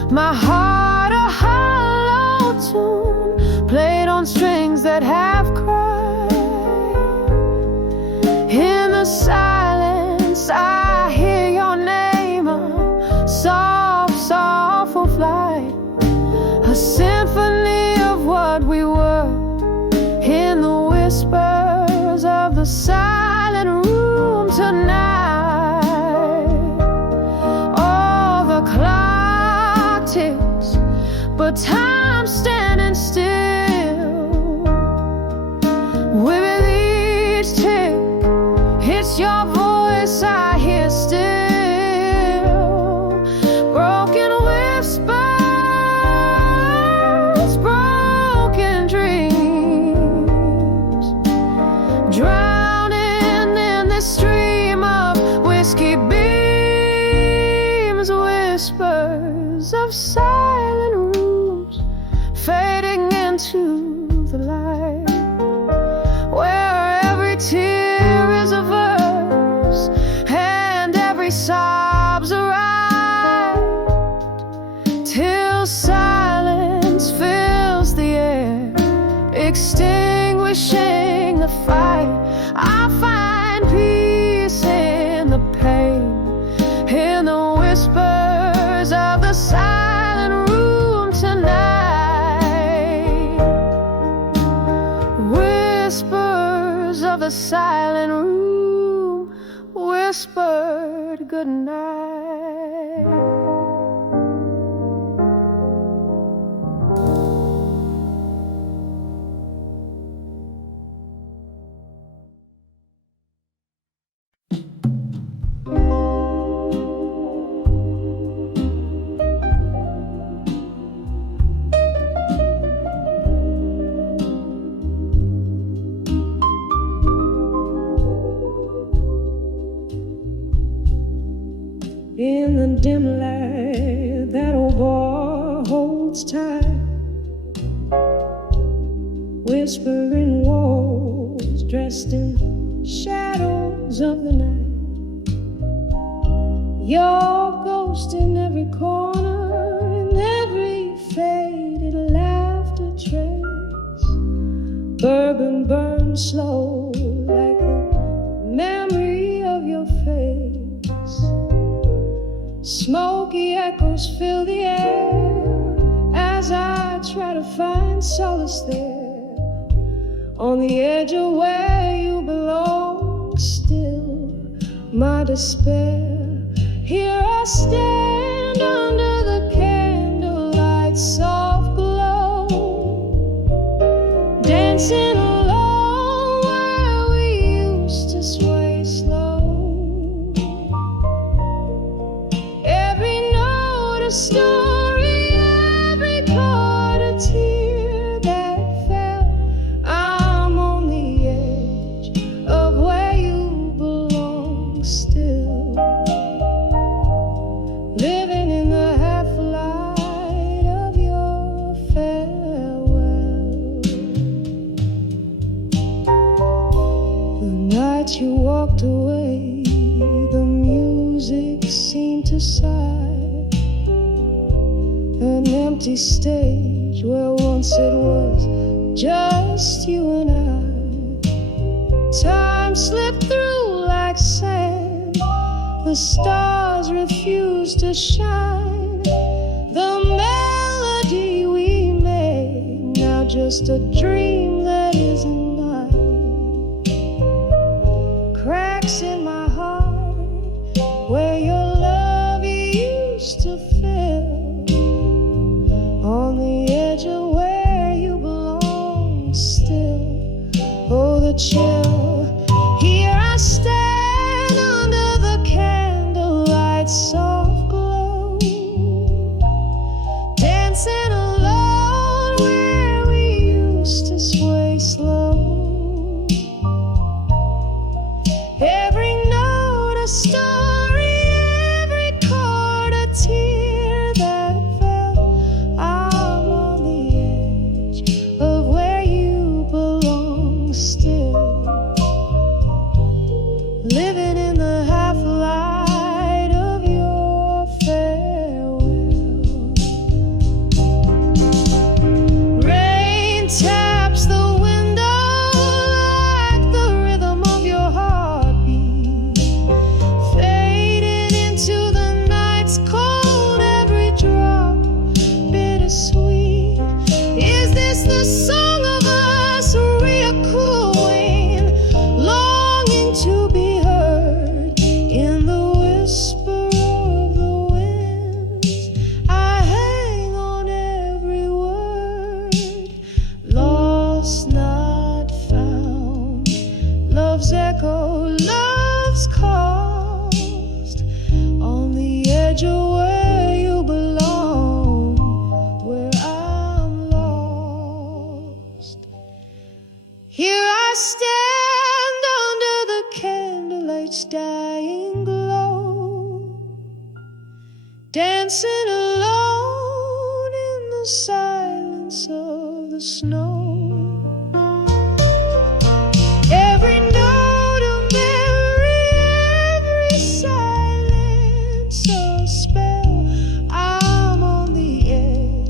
My heart a hollow tune, played on strings that have cried. In the silence I hear your name, a soft, soulful flight, a symphony of what we were, in the whispers of the silent room tonight. Oh, the clock ticks, but time's standing still. With each tick, it's your voice I hear still. Broken whispers, broken dreams, drowning in this stream of whiskey beams. Whispers of silent rooms fading into the light, where every tear is a verse and every sob's a rhyme, till gentle silence fills the air, extinguishing the fire. I find peace in the pain, in the whispers of the silent room tonight. Whispers of the silent room whispered goodnight. In the dim light, that old bar holds tight, whispering walls dressed in shadows of the night. Your ghost in every corner, in every faded laughter trace. Bourbon burns slow like the memory of your face. Smoky echoes fill the air as I try to find solace there, on the edge of where you belong. Still, my despair. Here I stand under the candlelight's soft glow, dancing alone where we used to sway slow. Story, every chord a tear that fell. I'm on the edge of where you belong still, living in the half light of your farewell. The night you walked away, the music seemed to sigh. An empty stage where once it was just you and I. Time slipped through like sand, the stars refused to shine. The melody we made, now just a dream that isn't mine. Cracks in my heart where your love used to fill, on the edge of where you belong still. Oh, the chill. Here I stand under the candlelight's soft glow, dancing alone where we used to sway slow. Every note a story, every chord a tear that fell. I'm on the edge of where you belong still, living in the half light of your farewell. Rain taps the window like the rhythm of your heartbeat, fading into the night's cold, every drop bittersweet. Is this the song of us reechoing, longing to be heard in the whisper of the winds? I hang on every word, lost, not found. Love's echo, love's cost, on the edge of where you belong, where I'm lost. Here I stand under the candlelight's dying glow, dancing alone in the silence of the snow. Every note a memory, every silence a spell. I'm on the edge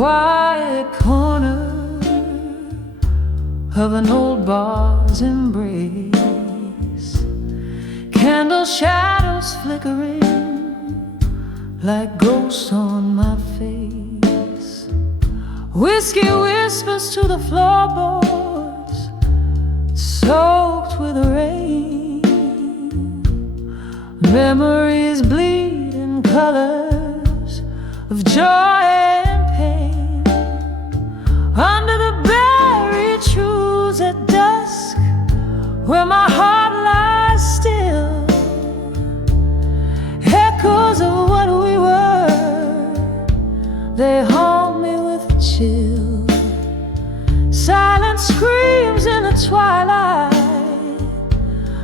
quiet corner of an old bar's embrace, candle shadows flickering like ghosts on my face, whiskey whispers to the floorboards soaked with rain, memories bleed in colors of joy and pain. Under the buried truths at dusk, where my heart lies still, echoes of what we were, they haunt me with a chill. Silent screams in the twilight,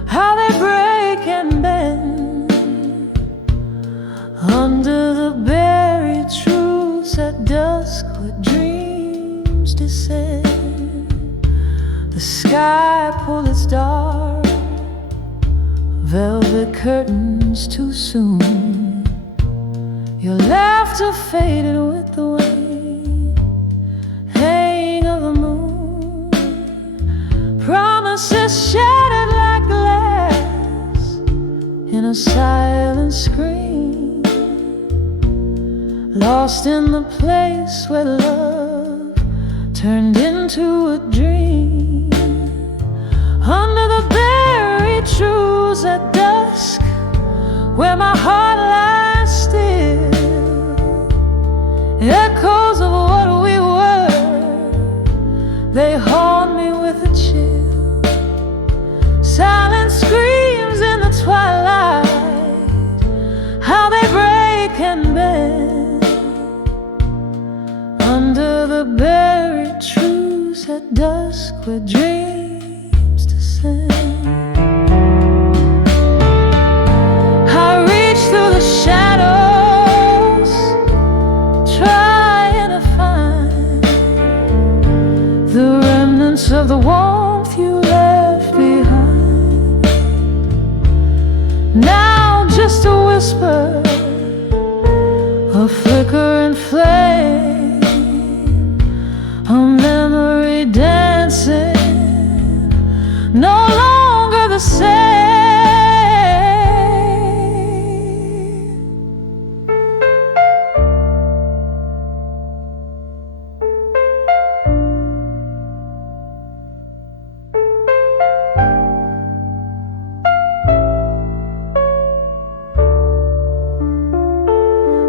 how they break and bend. Under the buried truths at dusk, where dreams descend, the sky pulled its dark velvet curtains too soon. Your laughter faded with the waning of the moon. Promises shattered like glass in a silent scream, lost in the place where love turned into a dream. Under the buried truths at dusk, where my heart lies still, echoes of what we were, they haunt me with a chill. Silent screams in the twilight, how they break and bend. Under the buried truths at dusk, where dreams descend. I reach through the shadows, trying to find the remnants of the warmth you left behind. Now just a whisper, a flickering flame, a memory dancing, no longer the same.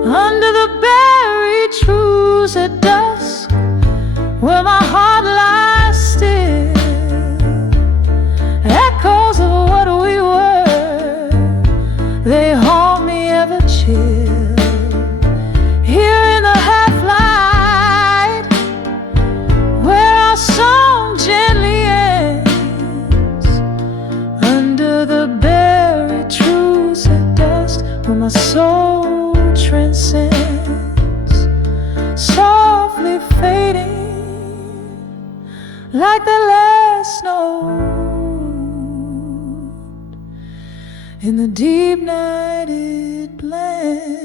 Under the buried truths at dusk, where my heart lies still, echoes of what we were, they haunt me ever chill. Here in the half-light, where our song gently ends, under the buried truths at dusk, where my soul transcends, softly fading like the last note in the deep night it blends.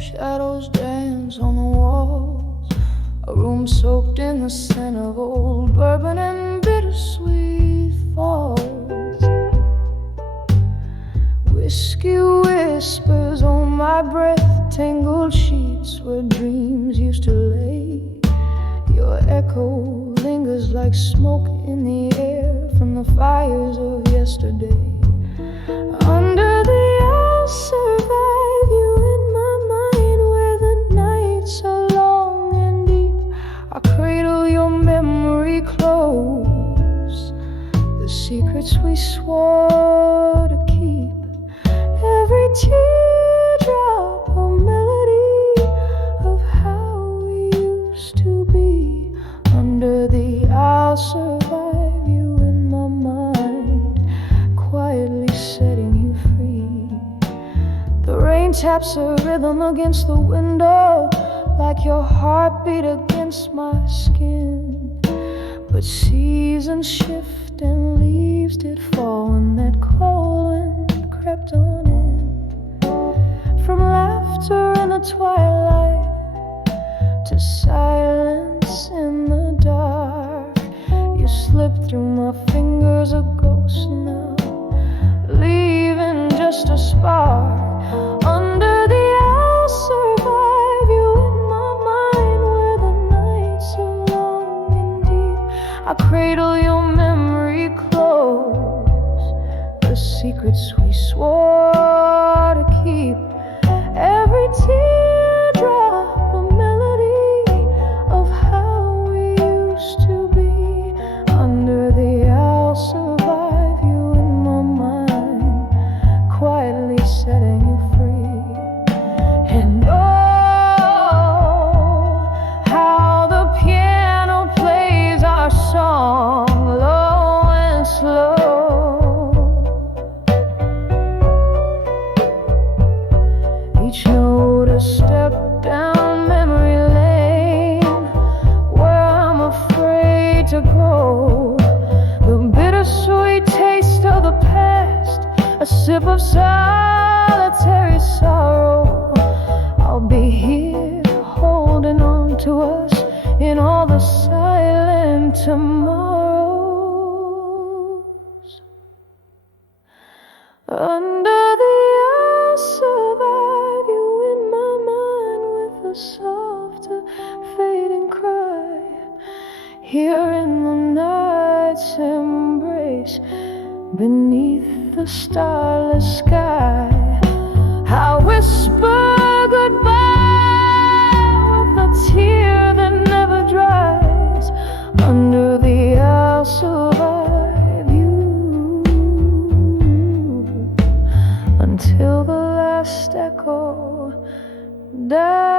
Shadows dance on the walls, a room soaked in the scent of old bourbon and bittersweet falls. Whiskey whispers on my breath, tangled sheets where dreams used to lay. Your echo lingers like smoke in the air from the fires of yesterday. Under the I'll survive you in my mind, where the nights are long and deep. I cradle your memory close, the secrets we swore to keep. Every teardrop a taps a rhythm against the window, like your heartbeat against my skin. But seasons shift and leaves did fall when that cold wind crept on in. From laughter in the twilight to silence in the dark, you slipped through my fingers, a ghost now, leaving just a spark. Under the I'll survive you in my mind, where the nights are long and deep. I cradle your memory close, the secrets we swore to keep. Every teardrop a melody of how we used to be. Under the I'll survive you in my mind, quietly setting you free. And oh, how the piano plays our song low and slow. Each note a step down memory lane, where I'm afraid to go. The bittersweet taste of the past, a sip of solitary sorrow. I'll be here holding on to us in all the silent tomorrows. Under the I'll survive you in my mind, with a softer fading cry. Here in the night's embrace, beneath the starless sky, I whisper goodbye with a tear that never dries. Under the I'll survive you until the last echo dies.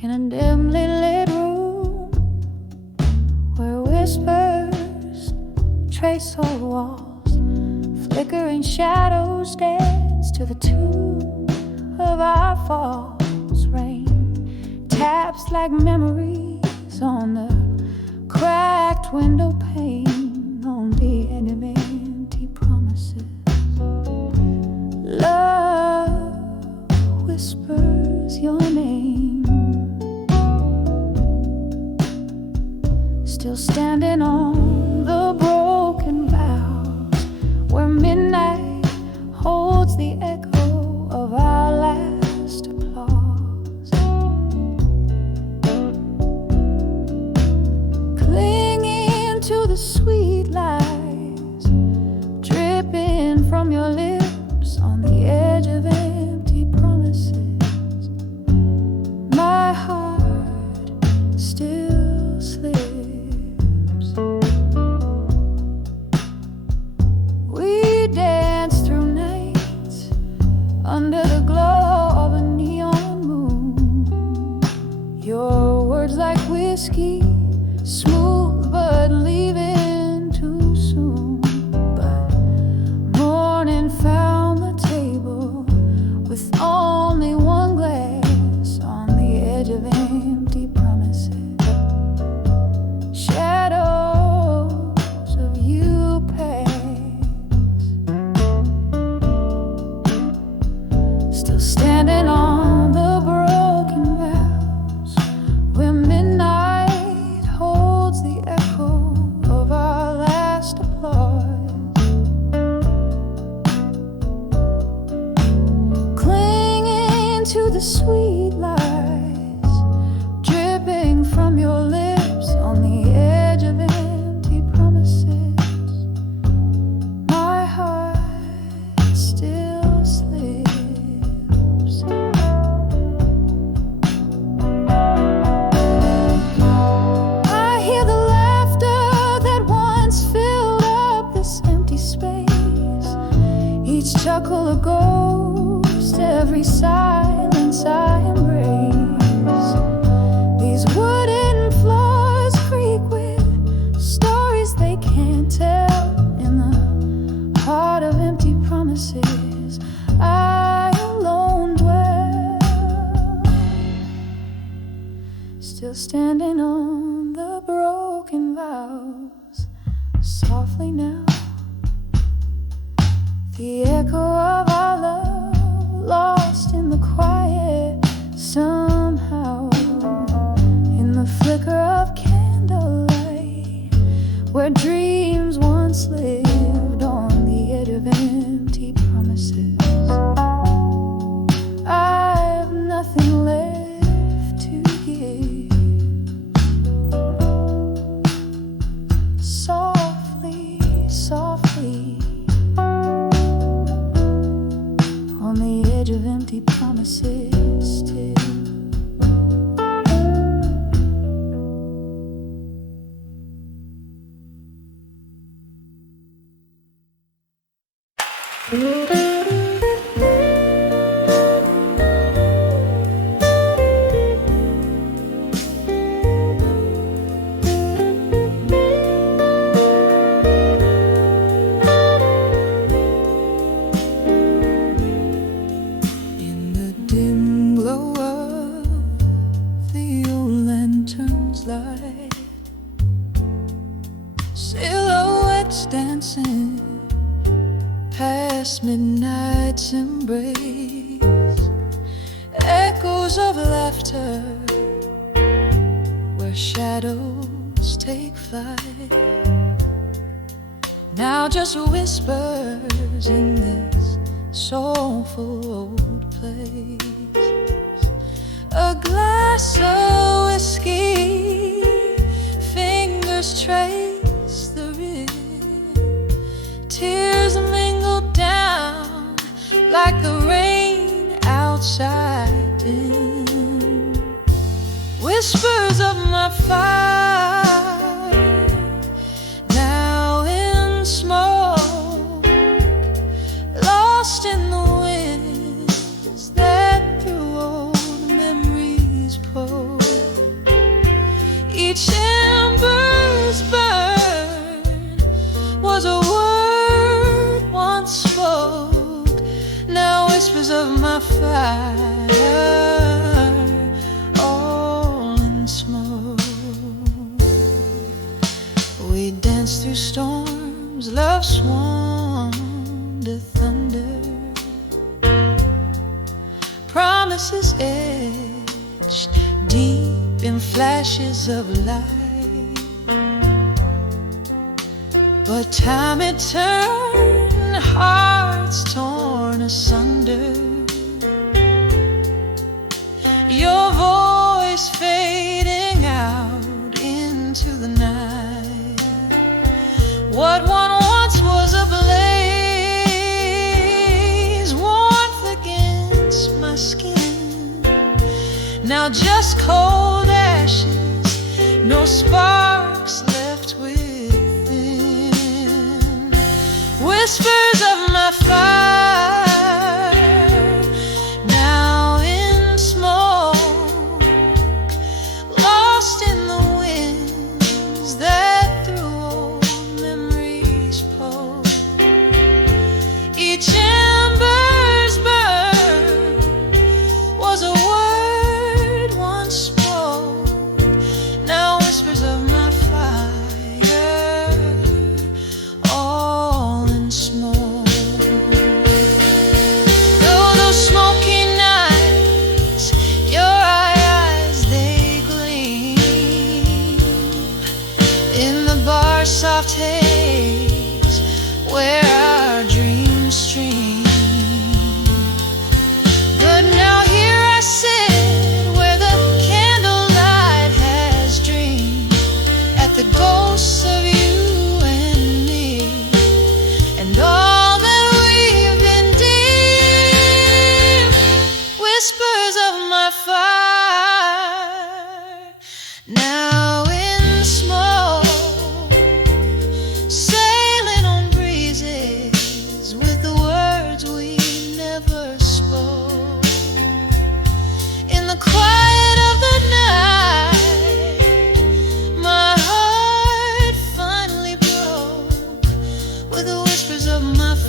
In a dimly lit room where whispers trace all walls, flickering shadows dance to the tune of our falls. Rain taps like memories on the cracked window pane, on the edge of empty promises. Love whispers your name. Still standing on the broken vows, where midnight holds the echo of our last applause. Clinging to the sweet lies dripping from your lips on the edge of empty promises. My heart still slips. Under the glow of a neon moon, your words like whiskey, smooth but leaving too soon. But morning found the table with only one glass on the edge of empty promises. Shadows of you pass, standing on the broken vows, where midnight holds the echo of our last applause. Clinging to the sweet lies dripping from your lips on the edge of empty promises. My heart still sleeps. chuckle a ghost, every silence I embrace. These wooden floors creak with stories they can't tell. In the heart of empty promises, I alone dwell, still standing on the broken vows. Softly now, the echo of our love lost in the quiet somehow. In the flicker of candlelight, where dreams once lived on the edge of empty promises, I have nothing left to give. Softly, softly, on the edge of empty promises still. Silhouettes dancing past midnight's embrace, echoes of laughter where shadows take flight. Now just whispers in this soulful old place. A glass of whiskey, fingers trace the rim, tears mingle down like the rain outside dim. Whispers of my fire, now in smoke, lost in the winds that through old memories poke. Each ember's burn was a word once spoke, now whispers of my fire, all in smoke. We danced through storms, love swarmed to thunder, promises etched deep in flashes of light. But time it turned, hearts torn asunder. Your voice fading out into the night. What one once was a blaze, warmth against my skin, now just cold ashes, no sparks left within. Whispers of my fire, now in smoke, lost in the winds that through old memories poke. Each ember's burn was a word once spoke, now whispers of my fire, all in smoke.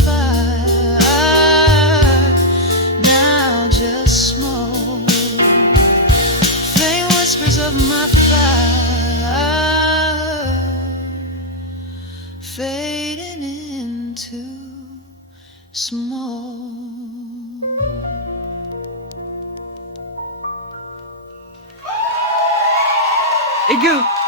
fire, now just smoke. Faint whispers of my fire, fading into smoke. Ego.